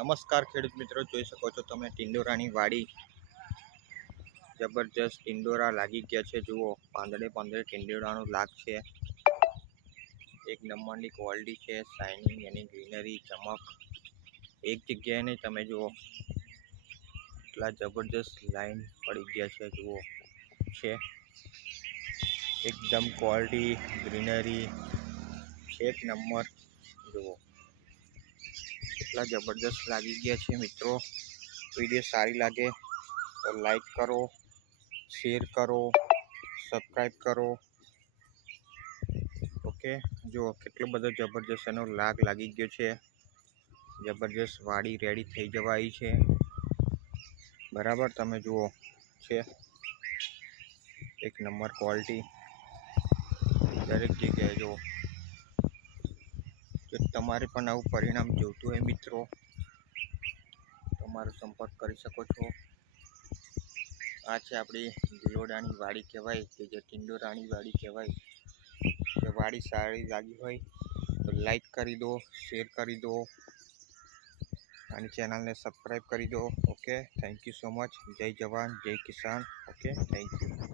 નમસ્કાર ખેડૂત મિત્રો, જોઈ શકો છો તમે ટિંડોરાની વાડી. જબરજસ્ત ટિંડોરા લાગી ગયા છે. જુઓ, પાંદડે પાંદડે ટિંડોરાનું લાગ છે. એક નંબરની ક્વોલિટી છે. શાઇનિંગ, એની ગ્રીનરી, ચમક એક જગ્યાએ નહીં. તમે જુઓ, એટલા જબરજસ્ત લાઈન પડી ગયા છે. જુઓ છે એકદમ ક્વોલિટી, ગ્રીનરી એક નંબર. જુઓ એટલા જબરજસ્ત લાગી ગયા છે. મિત્રો, વિડીયો સારી લાગે તો લાઈક કરો, શેર કરો, સબસ્ક્રાઈબ કરો. ઓકે, જુઓ કેટલો બધો જબરજસ્ત એનો લાગ લાગી ગયો છે. જબરજસ્ત વાડી રેડી થઈ જવાય છે. બરાબર, તમે જુઓ છે એક નંબર ક્વોલિટી દરેક જગ્યાએ. જુઓ, જો તમારે પણ આવું પરિણામ જોતું હોય મિત્રો, તમારો સંપર્ક કરી શકો છો. આ છે આપણી ગિલોડાની વાડી કહેવાય, કે જે ટિંડોરાની વાડી કહેવાય. જો વાડી સારી લાગી હોય તો લાઈક કરી દો, શેર કરી દો અને ચેનલને સબસ્ક્રાઈબ કરી દો. Okay, thank you so much. જય જવાન, જય કિસાન. Okay, thank you.